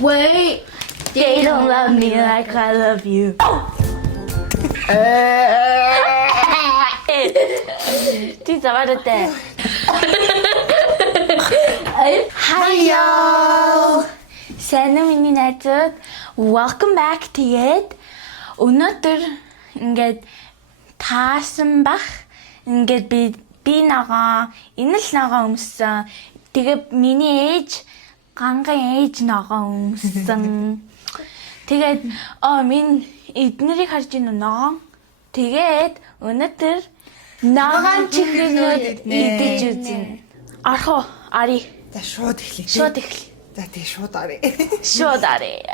Wait. They don't love me like I love you. Ти заварате. Хайо. Сайн уу миний найзууд? Welcome back тэгээд өнөөдөр ингээд таасан бах ингээд би нагаа инэл нагаа өмссөн. Тэгээд миний ээж ганган ээж нагаа өмссөн. Тэгээд минь эднэрийг харж ийн ногоон. Тэгээд өнөөдөр нагаан чихрэнүүд идэж үзнэ. Архо ари. За шууд эхлэе. Шууд эхлэе. За тэгээ шууд арай. Шууд ари.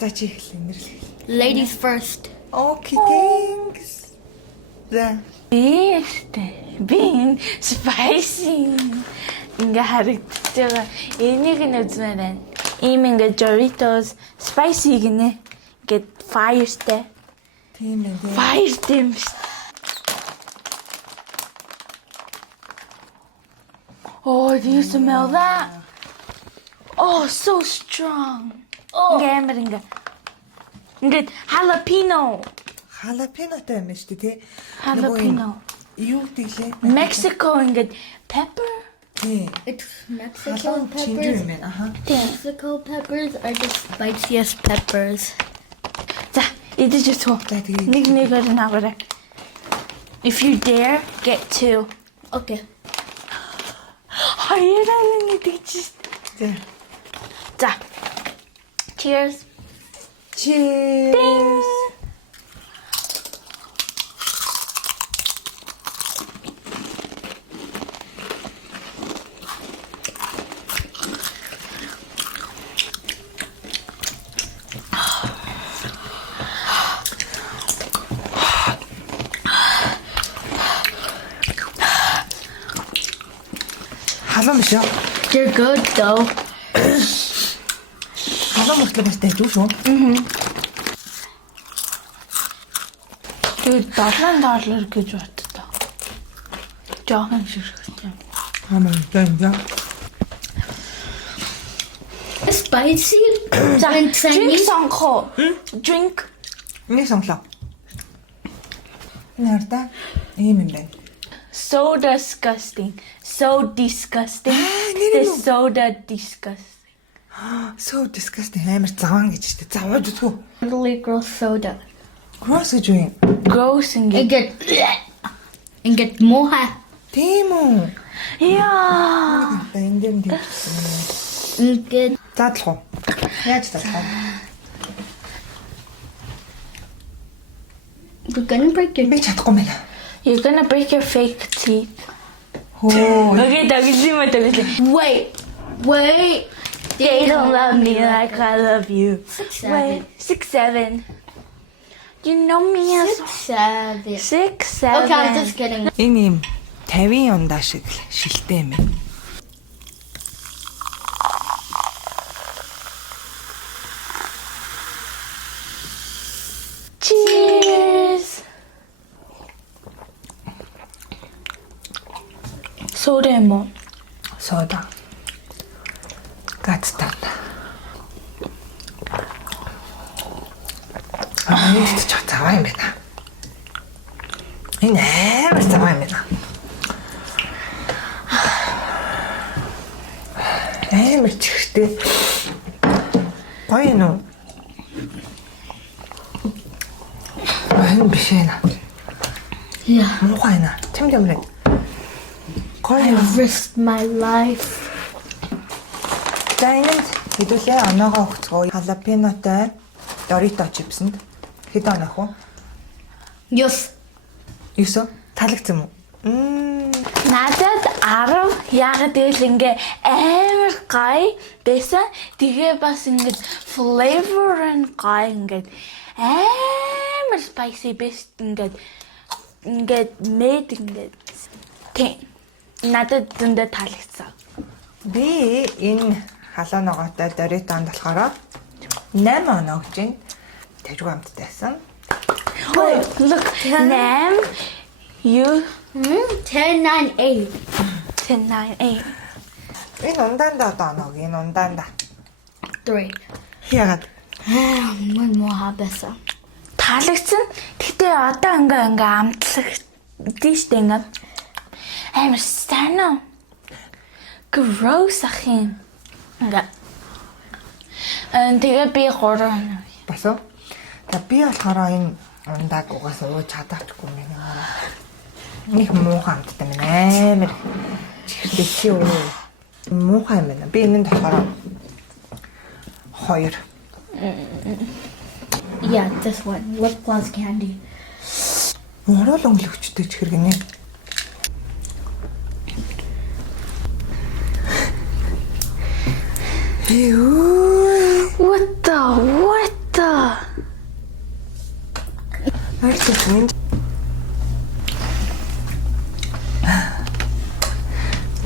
За чи эхлэе нэрлээ. Ladies first. Okay, thanks. За. Би spicy. Ингээ харагдаж байгаа. Энийг нь үзмээр байна. Ийм ингээ Doritos spicy гинэ. Ингээ fireтэй. Тийм ээ. Fireтэй юм шүү. Oh, do you smell that? Oh, so strong. Oh. Ингээ jalapeno. Jalapenoтой юм шүү дээ, тий. Jalapeno. Юу гэвэл Mexico ингээ pepper. тий. It's Mexican Халуун чиндүү peppers. юм байна. Аха. Mexico peppers are the spiciest peppers. За, идэж үзье. За тэгээ. Нэгээр наагаарай. If you dare, get two. Okay. Хоёроо нэг идэж. За. За. Cheers. Cheers. Халуун биш үү? They're good though. Халуун мөртлөө бас дайжгүй шүү. Тэгээд $7 гэж боддоо. Жохон ширхсэн. Хамаа за. Spicy. За, And drink Chinese. сонгох. Drink. Нэг сонглоо. Нэрдэ ийм юм байна. So disgusting. So disgusting. нэр The soda disgusting. So disgusting амар заван гэж штэ. Заваад үзгүй. Totally gross soda. Gross гэж юу юм? Gross And ингээ. get moha. Тийм үү. Яа. Энд дээр тийм. And get Задлах уу? Яаж задлах уу? we're gonna break your Би чадахгүй юм байна. You're gonna break your fake teeth. Хөө. Okay, таглим. Wait. They don't love me like I love you. 6, Wait, 6, 7. You know me as 7. 6, 7. Okay, I'm just kidding. Энэ юм 50 ондаа шиг шилтэй юм байна. Cheers. Soda mo. Сода. Гацтай. Энд ч цаваа юм байна. Энэ амар цаваа юм байна. Амар чихтэй. Гоё нөө. Энэ биш ээ. Yeah. Муухай наа. Тэмдэмрэг. Гоё. I've risked my life. За энэнд хэдүүлээ оноогоо өгцгөө. Халапенотой Doritos чипсэнд хэд онох вэ? Yes. 9 таалагдсан уу? Надад 10 яагаад гэвэл ингээ амар гай байсан. Тэгээ бас ингээ flavor and гай ингээ амар spicy бэс ингээ мэд ингээ тэг надад зөндөө таалагдсан. Би энэ халуун ногоотой Doritos-д болохоор 8 оноо гэж байна. Тэжгүй амттайсан. Oh, look, Nam, you 10, 9, 8. 10, 9, 8. Энэ ундаанда одоо оноо энэ ундаанда. 3. Яагаад? One more habessa. Таалагдсан. Гэтэ одоо ингээ амтлах дийштэй ингээ амар стана. Gross ахин. Ингээ. Тэгээ би 3. Бас уу? За би болохоор энэ ундааг угаасаа ууж чадаачихгүй юм байна. Них муухай амттай байна амар. Чихрээ чи юу? Муухай юм байна. Би энэнд болохоор 2. Yeah, this one. Lip gloss candy. Орол өнгөлөгчтэй чихэр гинэ. Юу? What the? Арчсан.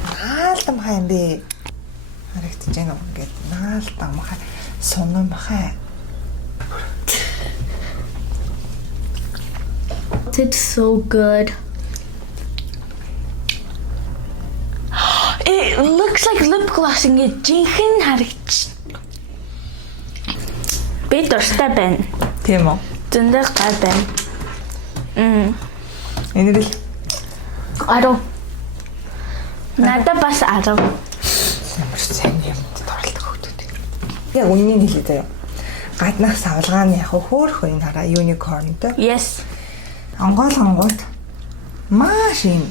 Наалтам хайм бэ. Харагдаж байна уу ингээд наалтам хай сонгон бахай. It's so good. It looks like lip gloss ингээ жинхэнэ харагч. Би дуртай байна. Тийм үү? Зөндөө гай байна. Энэ л I don't. Надад бас 10. ямар сайн юмд торлдог хөлтөд. Яг үннийг хэлээ заяа. Гаднах савлгааны яг хөөх энэ хараа unicornтэй. Yes. Онгойлгонгууд маш юм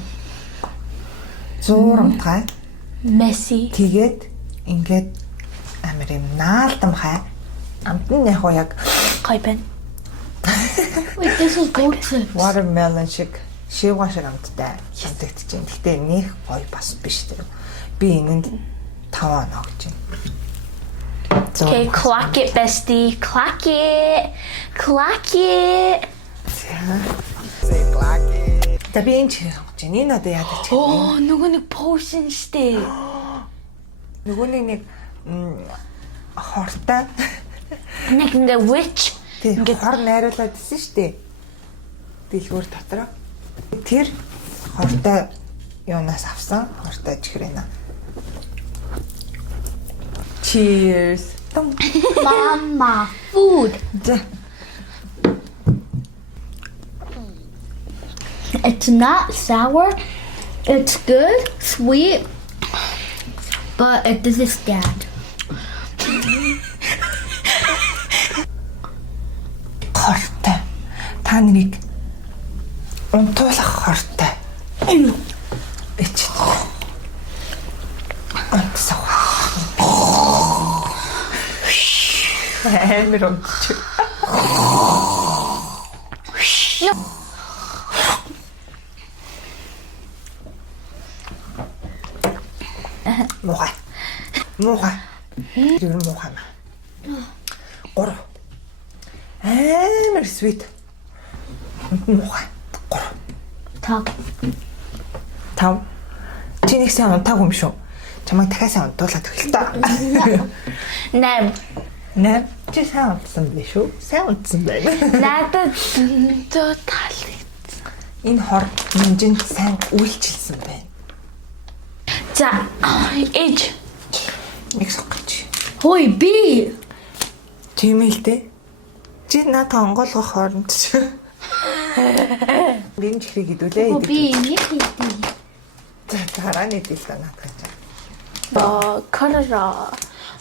зуурамтай. Messy. Тэгээд ингээд амар юм наалтам хай. Амтны яг яг Гай байна. Wait, this is goat chips. watermelon шиг шивга шиг амттай хянтагдаж байна. Гэтэ нэх гоё бас биш тэр. Би энэнд 5 оноо гэж байна. Okay, clock it, bestie. Clock it. Clock it. За би энэ чихэр авах гэж байна. Энэ одоо яадаг чих. Oh, нөгөө нэг potion штэ. Нөгөө нэг хортой. Нэг ингээ witch. Тэг хор найруулад исэн штэ. Дэлгүүр дотроо. Тэр хортой юунаас авсан хортой чихэр байна. Cheers. Mama food. За. It's not sour. It's good, sweet, but it doesn't stand. Хортой. Та нарыг унтуулах хортой. Эч. Онцсоо. Амар онц. Мухай. Мухай. Тэр мухай маа. 3. Амар sweet. Мухай. 3. Top. 5. Чи нэг сайн унтаагүй юм шүү. Чамайг дахиад сайн унтуулаад өгөл та. 8. 8. Чи сайн унтсан биш үү? Сайн унтсан байна. Надад зөндөө таалагдсан. Энэ хор минжинд сайн үйлчилсэн байна. За, ээж. Нэг сохгоч. Hoi B. Тийм ээ л дээ. Чи надад онгойлгох хооронд чи. Бин чихрийг идүүлээ. Oh B. Nikki. За тарааны дэлгэнэ надад. Корора.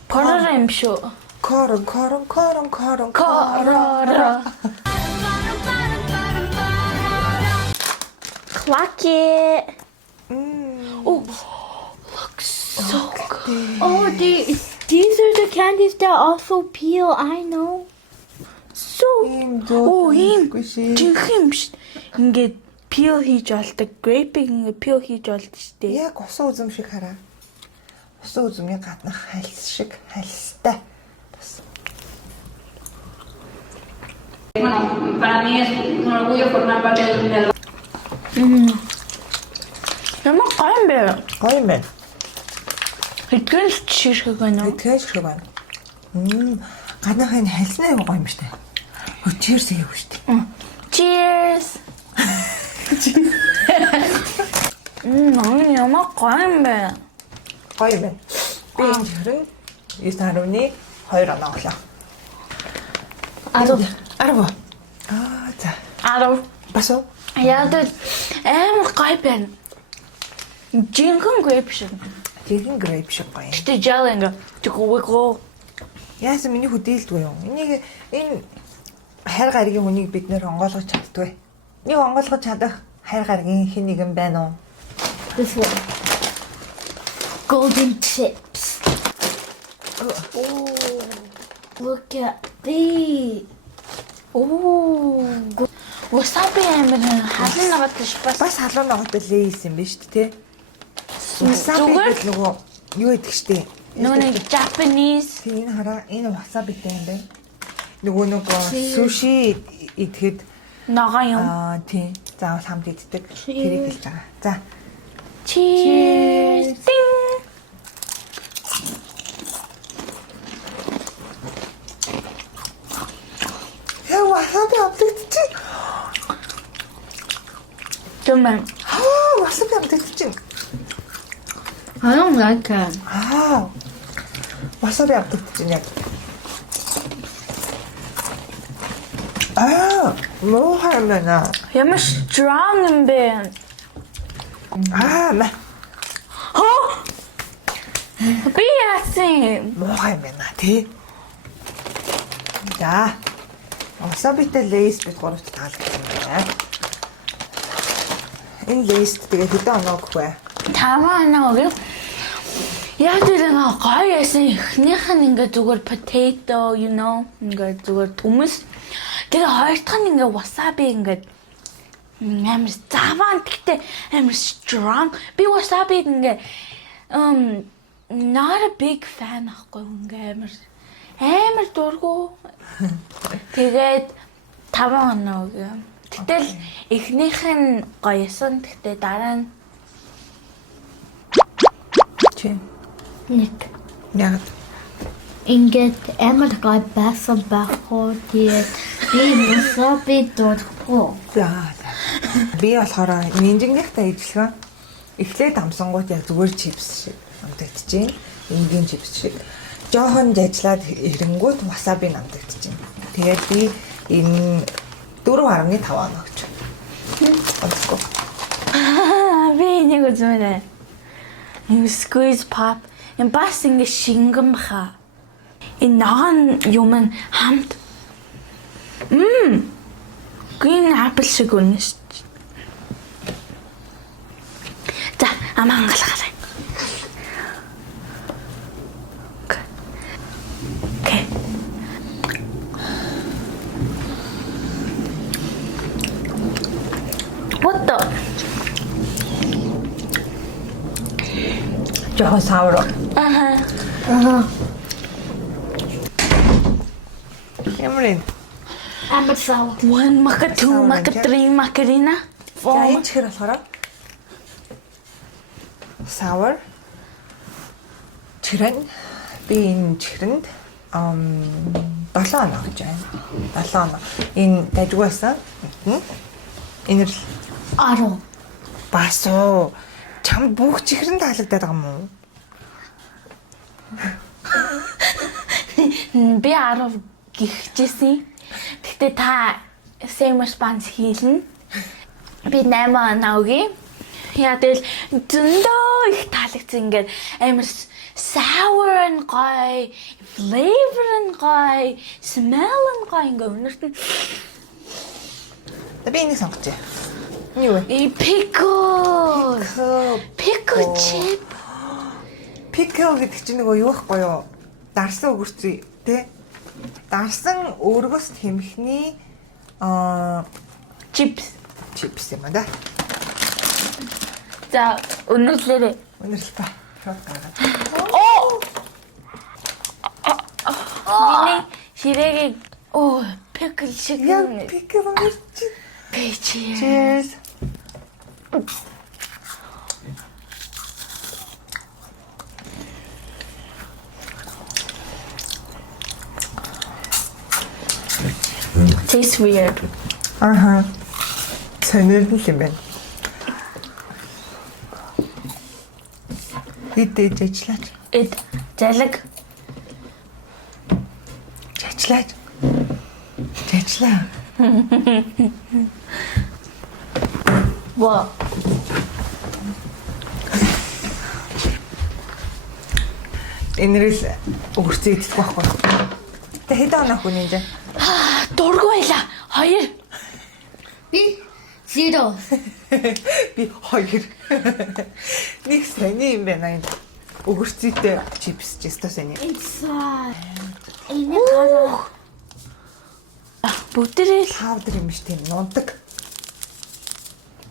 Корора юм шүү. Корон. Корора. Clock it. Oh, looks so good. Oh, these are the candies that also peel. I know. So. Oh, ийм жинхэнэ биш. Ингээд peel хийж болдог. Grape-ийг ингээд peel хийж болдог штеп. Яг усан үзэм шиг хараа. Усан үзмийн гаднах хальс шиг хальстай. Бас. Para mí es un orgullo formar parte del Ямар гоё юм бэ? Гоё юм байна. Хэдгэн чирхэг байна уу? Тэгэж шиг байна. Гаднах энэ хальснаа юу гоё юм штэ. Cheers хийв штэ. Cheers. Ямар гоё юм бэ? Гоё юм байна. Би энэ хэрэг 9.1 2 оноо оглоо. 10. 10. За. 10. Бас уу? Яагаад амар гой байна. Жинхэнэ грейп шиг. Жинхэнэ грейп шиг гоё. Гэтэ жаал ингээ чиггүй. Яасан миний хөдөлдгүй юм. Энэ хайр гаригийн хүнийг бид нэр онгойлгож чаддгүй. Нэг онгойлгож чадах хайр гаригийн хэн нэгэн байна уу? This one. Golden chips. Oh, look at these. Wasabi амар халуун нагаад биш Бас халуун ноготой лейс юм биш үү те? Wasabi гэдэг нөгөө юу гэдэг штэ? нөгөө нэг Japanese Энэ хараа энэ wasabiтэй юм байна. Нөгөө суши идэхэд ногоо юм. Тийм. Заавал хамт иддэг. Тэрийг хэлж байгаа. За. Cheers. Ding. Wasabi амтдчих. Тэмээ. Wasabi амтдчих. I don't like it. Wasabi амтдчих яг. Муухай байна. Ямар strong юм бэ? Маа. Би яасан? Муухай байна тий. За. Wasabiтэй лейс бид гуравт таалагдсан байна. Энэ лейст тэгээ хэдэн оноо өгөх вэ? 5 оноо өгөө. Яг тэр нэг гоё яасан эхнийх нь ингээ зүгээр potato, you know, ингээ зүгээр төмөс. Тэгээ хоёр дахь нь ингээ wasabi ингээ амар заван гэхдээ амар strong. Би wasabi ингээ not a big fan ахгүй ингээ амар дургу. Тэгээд 5 оноо өгөө. Гэтэл эхнийх нь гоёсон. Гэхдээ дараа нь Чи Нэг. яг Ингээд амар гой байсан байхгүй. Тэгээд би wasabi дургүй. за. Би болохоор минжингийнхтэй ижилхэн эхлээд амсангууд яг зүгээр чипс шиг амтагдчихээн. Энгийн чипс шиг. Жохон жажлаад ирэнгүүт wasabi амтагдчихээн. Тэгээд би энэ 4.5 оноо өгч. Онцгой. би нэг үзмээрээ. Нэг squeeze pop. Энэ бас ингэ шингэн баха. Энэ ногоон юм хамт. Green apple шиг үнэ шүү. За, аман галгалаа. Окей. What the? Жохон савар. Ямар юм? Амар сав. 1 мака 2 мака 3 макарина. За энэ чихэр болохоор sour чихрэн би энэ чихрэнд 7 оноо гэж байна. 7 оноо. Энэ дажгүйсэн. Энэ л 10. бас уу чам бүх чихрэн таалагдаад байгаа юм уу? Би 10 гихжсэн. Гэтэ та same response хийлнэ. Би 8 оноо өгье. Яа тэгэл зөндөө их таалагдсан ингээд амар sour and гоё, flavor and гоё, smell and гоё ингээд өнөрт нь Би энийг сонгоч. Энэ юу вэ? pickle chip. Pickle гэдэг чинь нөгөө юу ихгүй юу? Дарсан өгөрцөө тий? Дарсан өргөс тэмхний Chips. чипс юм да. За өнөрлөө. Өнөрлөө та. Миний ширээг pickle шиг Яг pickle мэрч. Cheers. Tastes weird. Сонирхол юм байна. Хитэж ажиллаач. It залаг. Дэжлээ. Дэжлээ. Wow. Энэрэл өгөрцөө идэх байхгүй. Тэ хэдэн оноо хүн юм бэ? Дургүй байла. 2. B 0. Би 2. Нэг сони юм байна энэ. Өгөрцөйтэй чипс ч өстой сони. Inside. Энэ хараа. Бүдэрэл. Паудер юм биш тийм нундаг.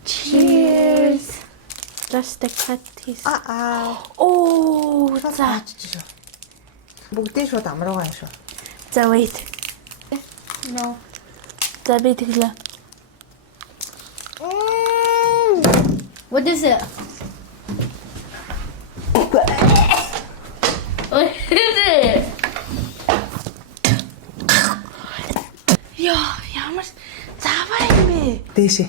Cheers. Just a cut piece. Oh, за. Заачиж шүү. Бүгдийн шууд амруугаа юм шүү. За wait. No. За би тэглээ. What is it? What is it? Яа, ямар заваа юм бэ? Дээшээ.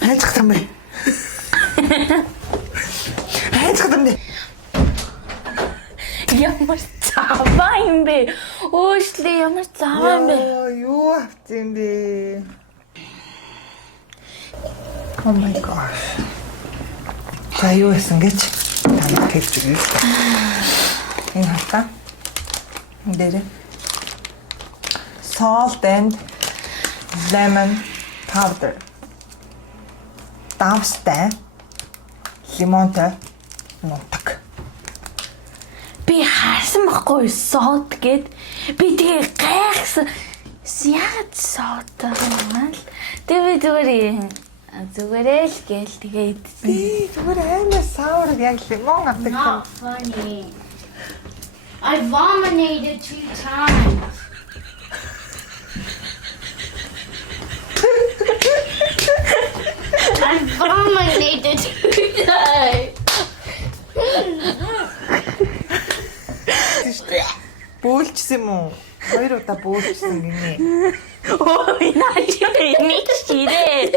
Хайцах юм бэ? Хайцах юм бэ? Ямар заваа юм бэ? Өөшлөө ямар заваа юм бэ? Юу авсан бэ? Oh my gosh. За юу байсан гэж танад хэлж өгье. Энэ хата. Дээр salt and lemon powder. Давстай лимонтой нутаг. Би харсан байхгүй сод гэд. Би тэгээ гайхсан. Яг сод юм л. Тэгээ зүгээрээ л гээл тэгээд Би зүгээр аймаа саур яг лимон авдаг. Not funny. I vominated 2 times. I vominated 2 times. Бөөлжсэн юм уу? 2 удаа бөөлжсэн гинэ. ой наач нэг ширээ.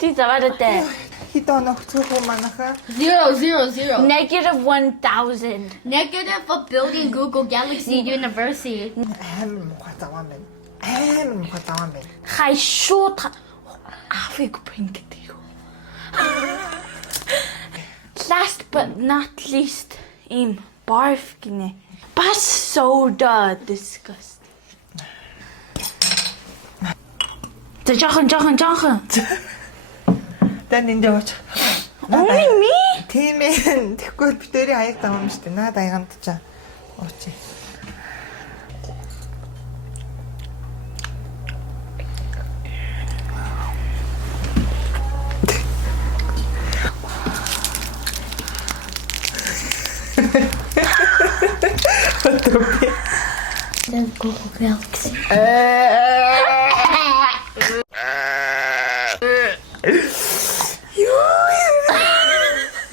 Ти заваартай. Хитон өгцгөө манайхаа. 0, 0, 0. -1000. Negative for building Google Galaxy University. Амар муухай заваа байна. Амар муухай заваа байна. Хай шууд афиг print гэдэг юу. Last but not least им barf гинэ. Бас soda disgust. За жоохон. Тэн энд яваач. Only me? Тийм ээ. Тэгэхгүй битэрийн хаяг даваа юм шүү дээ. Наад аяганд чаа. Уучи. Then Google Galaxy.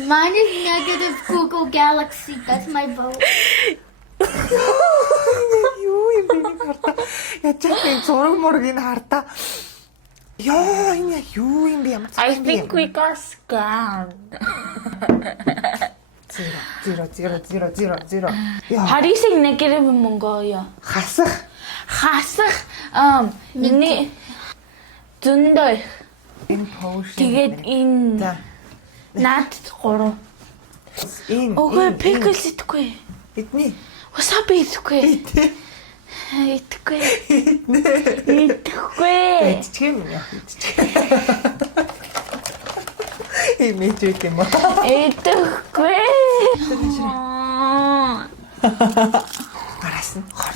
Mine is negative Google Galaxy. That's my vote. Юу юм бэ энэ хартаа? Яаж энэ зураг мургийг хартаа. Яа энэ юу юм бэ? Ямар I think we got scammed. 0. Яа. Харисыг negative Mongolia. Хасах. Нэг зөндөө. Энэ potion. Тэгээд энэ За. наад 3. Энэ. Окей, pickles идэхгүй. Эдний. Wasabi идэхгүй. Идэхгүй. Идчих юм яа. Имэж үт юм аа. Идэхгүй. Гараас нь хор.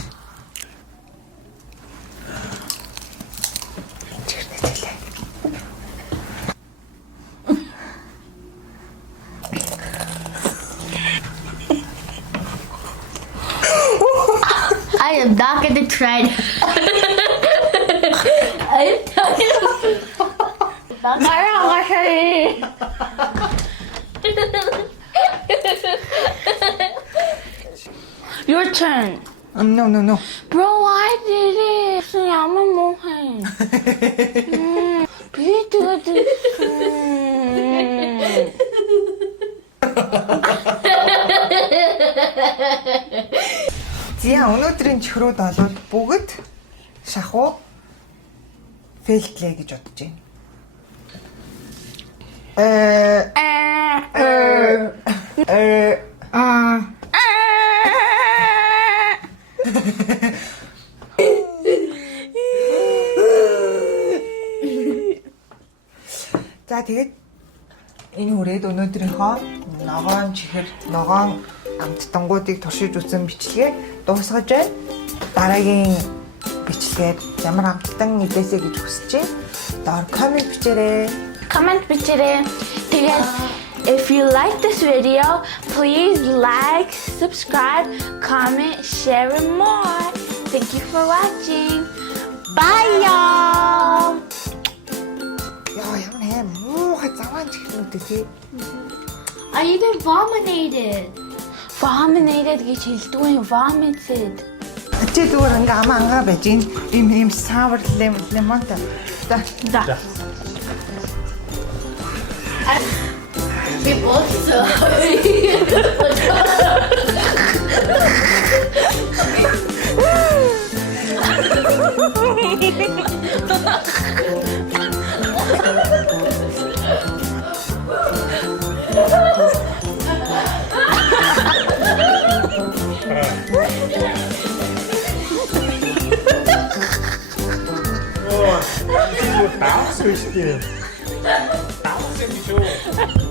I am not gonna try. I'm not gonna. Okay. Your turn. No. Bro, I did it. Ямар муухай. Би тэгээд Зя өнөөдрийн чихрүүд болоод бүгд шахуу фейлтлээ гэж бодож байна. За тэгээд энэ хүрээд өнөөдрийнхөө ногоон чихэр ногоон амттангуудыг туршиж үзсэн бичлэгээ дуусгаж байна. Дараагийн бичлэгээд ямар амттан идээсэй гэж хүсэж байна. Доор комент бичээрэй. comment бичээрэй. Тэгээд if you like this video, please like, subscribe, comment, share and more. Thank you for watching. Bye y'all. Яа ямар муухай заван чихрүүд тий. I even vominated. Vominated гэж хэлдэг юм. Vomited. Чи зүгээр ингээ амаа байж ин юм савар лемонта. Да. We both sorry. Давс биш тийм. Давс юм шүү.